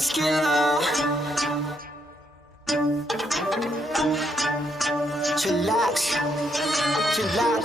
muscular. Chillax, chillax.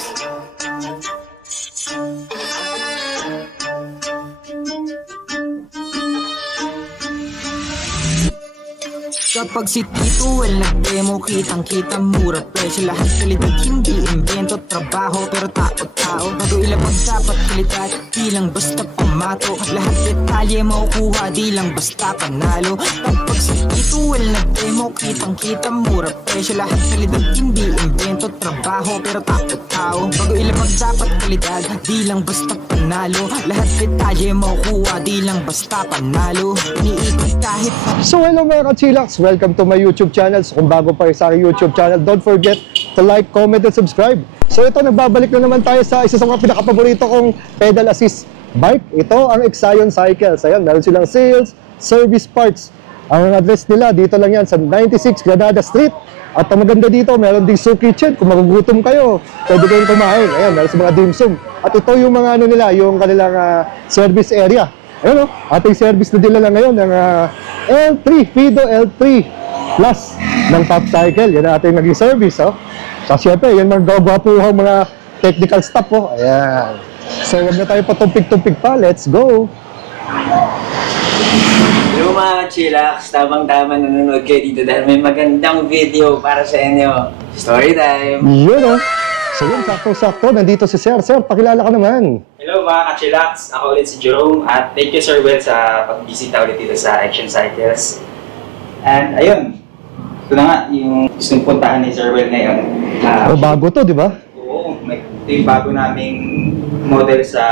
Kapag si Tito Well nag-demo, kitang-kita mura presyo. Lahat kalidad, hindi invento, trabaho pero tao-tao. Bago ilabag dapat kalidad, di lang basta pamato. Lahat detalye makukuha, di lang basta panalo. Kapag si Tito Well nag-demo, kitang-kita mura presyo. Lahat kalidad, hindi invento, trabaho pero tao-tao. Bago ilabag dapat kalidad, di lang basta panalo. Lahat detalye makukuha, di lang basta panalo. Iniikot kahit. So hello mga ka-chillax, welcome to my YouTube channel. So kung bago pa sa aking YouTube channel, don't forget to like, comment, and subscribe. So ito, nagbabalik na naman tayo sa isa sa mga pinakapaborito kong pedal assist bike. Ito ang Exaion Cycles. Ayan, meron silang sales, service parts. Ang address nila, dito lang yan sa 96 Granada Street. At ang maganda dito, meron ding soup kitchen. Kung magugutom kayo, pwede kayong kumain. Ayan, meron sa mga dim sum. At ito yung mga ano nila, yung kanilang service area. Ayun o, ating service na nila lang ngayon ng L3, Fido L3 Plus ng Top Cycle. Yan ang ating naging service, oh. So syempre, yan mga gwapuhang mga technical stuff, oh. Ayan. So huwag na tayo patumpik-tumpik pa. Let's go! Hello mga chillax, tamang-tama nanonood kayo dito dahil may magandang video para sa inyo. Story time! Yun, oh. So yun, sakto-sakto, nandito si Sir. Sir, pakilala ka naman. Hello mga ka-chillax, ako ulit si Jerome at thank you Sir Well sa pagbisita ulit dito sa Action Cycles. And ayun, ito na nga yung gustong puntahan ni Sir Well ngayon. Bago to, di ba? Oo, ito yung bago naming model sa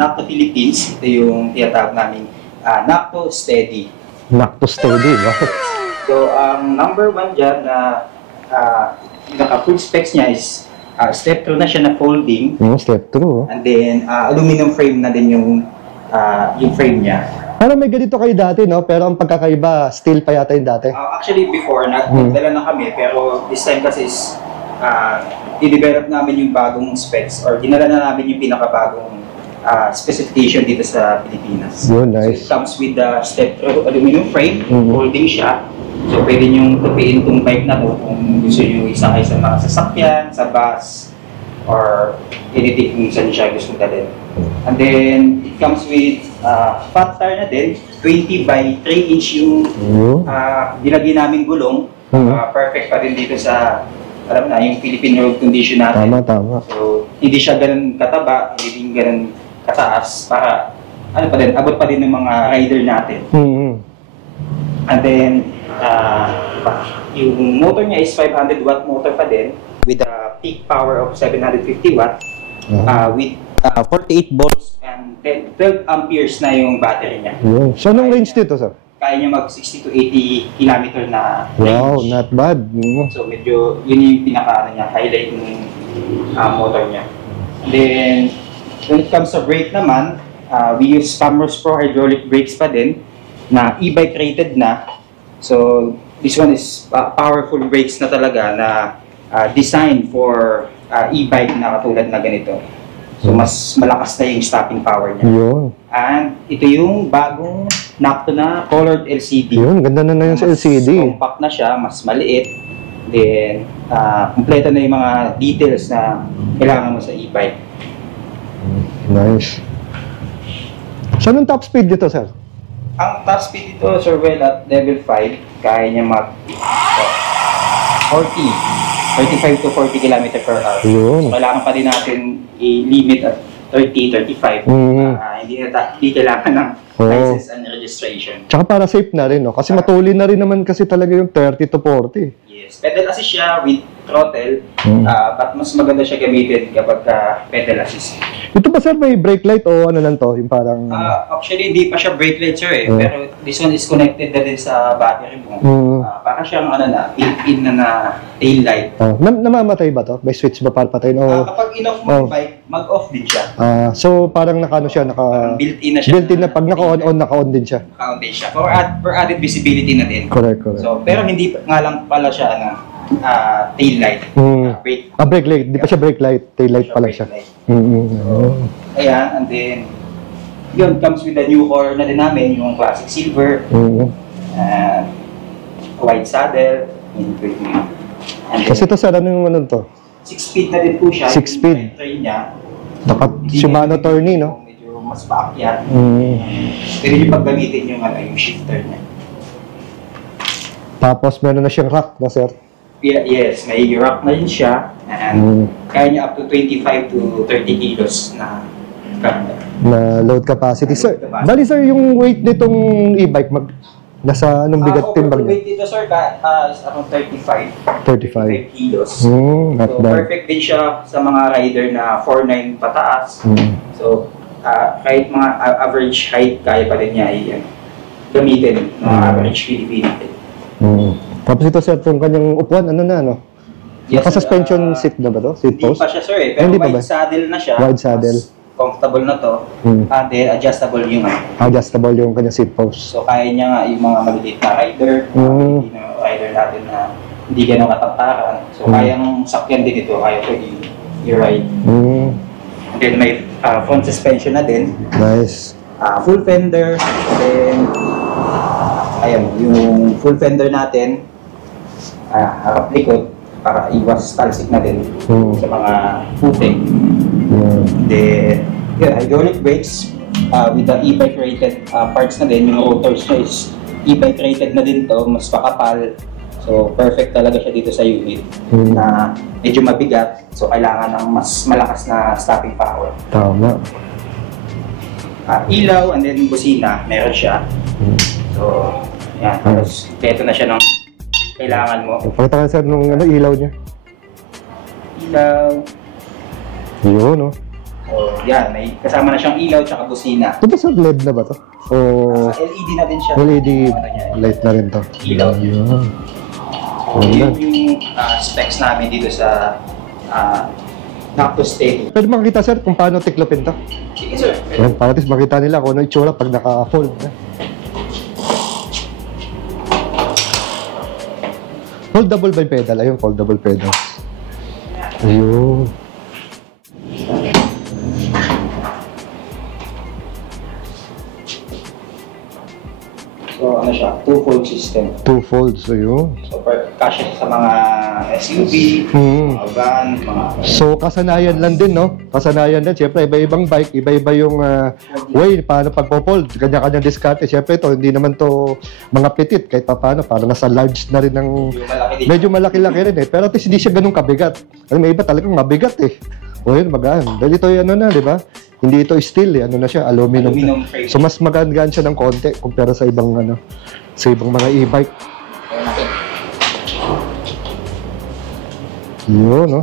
Nacto Philippines. Ito yung tiyatawag naming Nacto Steady. Nacto Steady, ba? So, ang number one dyan na naka-full specs niya is step through na siya na folding. Step through. And then, aluminum frame na din yung frame niya. Parang may ganito kayo dati, no? Pero ang pagkakaiba, steel pa yata yung dati. Actually, before, nagdala na kami. Pero this time kasi is, i-develop namin yung bagong specs or dinala na namin yung pinakabagong specification dito sa Pilipinas. Oh, nice. So, it comes with the step through aluminum frame, folding siya. So, pwede nyo tupiin itong bike na to kung gusto nyo isakay sa mga sasakyan, sa bus, or anything kung saan siya gusto dalhin. And then, it comes with fat tire na din, 20 by 3 inch yung nilagay namin gulong. Perfect pa din dito sa, alam na, yung Philippine road condition natin. Tama, tama. So, hindi siya ganun kataba, hindi din ganun kataas, para, ano pa din, abot pa din ng mga rider natin. And then, yung motor niya is 500 watt motor pa din with a peak power of 750 watt with 48 volts and 12 amperes na yung battery niya. So, anong range dito, sir? Kaya niya mag 60 to 80 kilometer na range. Wow, not bad. So, medyo yun yung highlight ng motor niya. And then, when it comes to brake naman, we use Famros Pro hydraulic brakes pa din na e-bike rated na. So, this one is powerful brakes na talaga na designed for e-bike na katulad na ganito. So, mas malakas na yung stopping power niya. And ito yung bagong Nacto na colored LCD. Yun, ganda na yun sa LCD. Mas compact na siya, mas maliit. Then, kompleto na yung mga details na kailangan mo sa e-bike. Nice. So, anong top speed dito, sir? Ang top speed dito, Sir Well, at level 5, kaya niya mag 35 to 40 km per hour. So, kailangan pa din natin i-limit at 30, 35. Hindi kailangan ng license and registration. Tsaka para safe na rin, no? Kasi matuli na rin naman kasi talaga yung 30 to 40. Yes. Pedal assist siya with throttle, but mas maganda siya gamitin kapag pedal assist. Ito ba, sir, may brake light o ano lang to? Yung parang... actually, hindi pa siya brake light, sir, eh. Pero this one is connected na din sa battery mo. Parang siyang built-in na tail light. Namamatay ba to? May switch ba para patayin? Kapag in-off mo yung bike, mag-off din siya. So, parang naka-ano siya? Built-in na siya. Built-in na pag naka-on, naka-on din siya. Naka-on din siya. For added visibility na din. Correct. So, pero hindi nga lang pala siya tail light. Brake light. Di pa siya brake light. Tail light pala siya. Ayan, and then Yun, comes with the new core na din namin, yung classic silver, white saddle, Kasi ito, sir, ano yung ano to? 6-speed na din po siya. 6-speed. Yung train niya. Dapat Shimano Tourney, no? Medyo mas paakyat. Pwede nyo paggamitin yung, yung shifter niya. Tapos meron na siyang rack na, sir. Yes, may rack na rin siya. And kaya niya up to 25 to 30 kilos na karga. Na load capacity. Sir, bali sir, yung weight nitong e-bike, nasa anong bigat timbang niya? Weight dito sir, is around 35 kilos. Not So bad. perfect din siya sa mga rider na 4'9" pataas. So kahit mga average height, kaya pa rin niya gamitin mga average Filipino. Tapos ito sir, yung kanyang upuan, ano na, no? Yes, Naka-suspension seat na ba to? Seat Hindi post? pa siya sir pero Hindi pa wide ba? saddle na siya. Wide saddle. Mas comfortable na to. And then adjustable yung Adjustable yung kanyang seat post. So kaya niya nga yung mga maliliit na rider, mga rider natin na hindi ganun katantaran. So kayang sakyan din ito, kaya pwede i-ride. And then may front suspension na din. Nice. Full fender. Then ayan, yung full fender natin, harap likod para iwas talsik na din sa mga putik. Then hydraulic brakes with the e-bike rated parts na din. Yung rotors niya is e-bike rated na din to, mas makapal. So perfect talaga siya dito sa unit na medyo mabigat. So kailangan ng mas malakas na stopping power. Tama. Ilaw and then busina, meron siya. So yan, tapos ito na siya ng kailangan mo. Pakita ka sir nung ilaw niya. Ilaw. Yun, no? So yan, may kasama na siyang ilaw tsaka busina. Ito ba sir, LED na ba to? O LED na din siya. LED Ano niya, light na rin to? Ilaw. Yun. So, yun yung specs namin dito sa Nactus Table. Pwede makikita sir kung paano tiklopin to? Sige sir. Yan, para at least makita nila kung ano itsura pag naka-fold. Foldable ba yung pedal? Ayun, foldable pedals. Ayun. So ano siya, two-fold system. Two folds, ayun. So kasya sa mga SUV, mga van, mga... So, kasanayan lang din, no? Kasanayan din. Siyempre, iba-ibang bike, iba-iba yung way paano pagpo-fold. Kanya-kanyang diskarte. Siyempre, ito, hindi naman to mga petit. Kahit pa paano, parang nasa large na rin ng... Medyo malaki-laki rin eh. Pero at least hindi siya ganun kabigat. Ano, may iba talagang mabigat eh. O yun, magaan. Dahil ito yung ano na, di ba? Hindi ito steel eh. Ano na siya, aluminum frame. So, mas magaan-gaan siya ng konti kumpara sa ibang ano, sa ibang mga e-bike. Yun, no?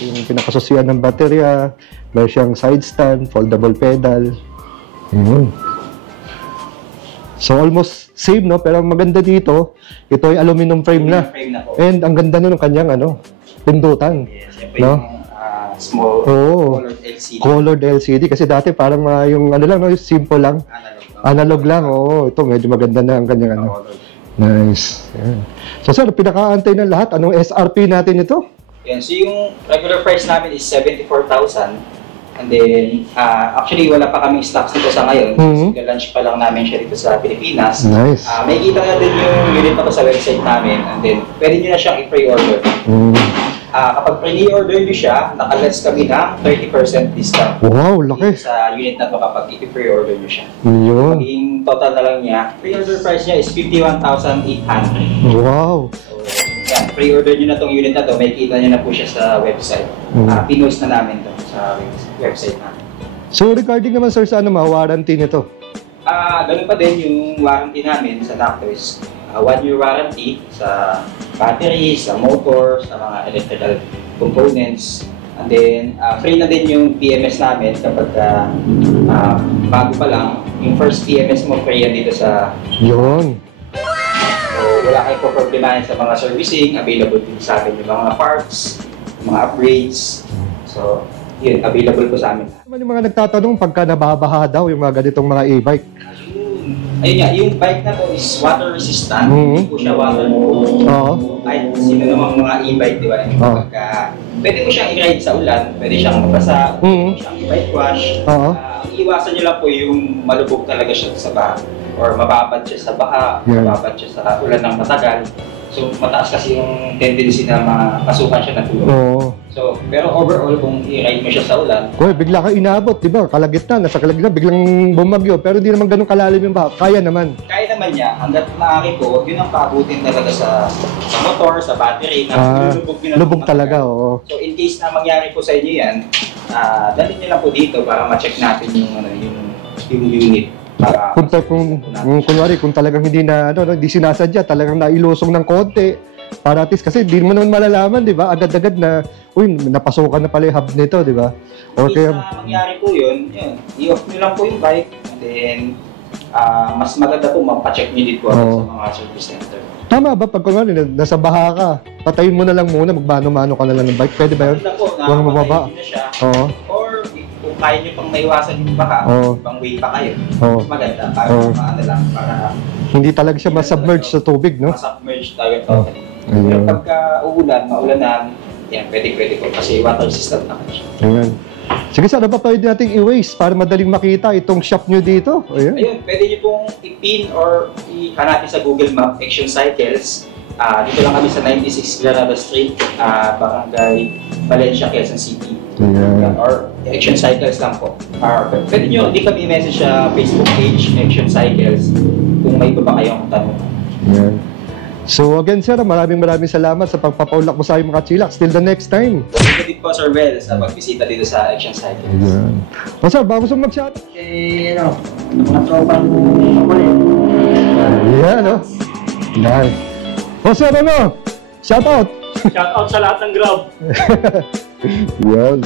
Yung pinakasusian ng baterya, may siyang side stand, foldable pedal. So almost same, no? Pero ang maganda dito, ito ay aluminum frame na. And ang ganda nun ng kanyang ano, pindutan. Yes, no? Small colored LCD. Colored LCD. Kasi dati parang yung ano lang, no? Simple lang. Analog lang, oo. Ito medyo maganda na ang kanyang ano. Nice. Yeah. So sir, pinaka-antay ng lahat. Anong SRP natin ito? Yan, so yung regular price namin is 74,000. And then, actually wala pa kaming stocks dito sa ngayon. Launch pa lang namin siya dito sa Pilipinas. Nice. May kita na din yung unit na to sa website namin. And then, pwede nyo na siyang i-pre-order. Kapag pre-order nyo siya, nakaless kami ng 30% discount. Wow, laki. Sa unit na to kapag i-pre-order nyo siya. Yun. Maging total na lang niya, pre-order price niya is 51,800. Wow. Yan, pre-order nyo na tong unit na to, may kita nyo na po siya sa website. Pinost na namin to sa website namin. So regarding naman sir sa ano, warranty nito? Ganun pa din yung warranty namin sa Nactus. 1-year warranty sa battery, sa motor, sa mga electrical components. And then, free na din yung PMS namin kapag bago pa lang. Yung first PMS mo, free yan dito sa... Yun. So, nagpo-problemahin sa mga servicing, available din sa amin yung mga parts, mga upgrades. So, yun, available po sa amin. Naman yung mga nagtatanong pagka nababaha daw yung mga ganitong mga e-bike. Ayun nga, yung bike na to is water resistant, hindi po siya waterproof. Oo. Kahit sino namang mga e-bike, di ba? Pagka, pwede mo siyang i-ride sa ulan, pwede siyang mabasa, pwede mo siyang i-bike wash. Oo. Iwasan nyo lang po yung malubog talaga siya sa baha or mababad siya sa baha, mababad siya sa ulan ng matagal. So, mataas kasi yung tendency na makasukan siya ng tulog. Oo. So, pero overall, kung i-ride mo siya sa ulan, Kuya, bigla ka inaabot, di ba? Kalagitnaan, nasa kalagitnaan, biglang bumagyo. Pero di naman ganun kalalim yung baha. Kaya naman. kaya naman niya, hanggat maaari po, yun ang paabutin talaga sa motor, sa battery, na Lubog talaga, oo. So, in case na mangyari po sa inyo yan, dalhin niyo lang po dito para ma-check natin yung unit. Para Kunwari, kung talagang hindi na, hindi sinasadya, talagang nailusong ng konti, para at least, kasi di mo naman malalaman, di ba? Agad-agad na, uy, napasukan na pala yung hub nito, di ba? Or kaya mangyari po yun, i-off nyo lang po yung bike, and then, mas maganda po mapacheck nyo dito sa mga service center. Tama ba, pag kunwari, nasa baha ka, patayin mo na lang muna, magmano-mano ka na lang ng bike, pwede ba yun? Huwag mababa. Oo. Or, kung kaya nyo pang maiwasan yung baha, ibang way pa kayo. Maganda, para maano lang, para hindi talaga siya masubmerge sa tubig, no? Masubmerge tayo totally. Pero pagka uulanan, yan, pwede po kasi water resistant naman siya. Ayan. Sige, sir, ano ba pwede nating i-waste para madaling makita itong shop nyo dito? Ayun, pwede nyo pong i-pin or i-hanapin sa Google Map, Action Cycles. Dito lang kami sa 96 Granada Street, Barangay Valencia, Quezon City. Ayan. Or Action Cycles lang po. Pwede nyo, hindi kami message sa Facebook page, Action Cycles, kung may iba pa kayong tanong. Ayan. So again, sir, maraming salamat sa pagpapaulak mo sa aking mga chillax. Till the next time. Thank you po, Sir Bel, sa pagbisita dito sa Action Cycles. Ayan. O sir, bago sa mag-shot. Mga tropang kulit. Ayan, no? Ayan. O sir, ano? Shout out! Shout out sa lahat ng Grab. Ayan.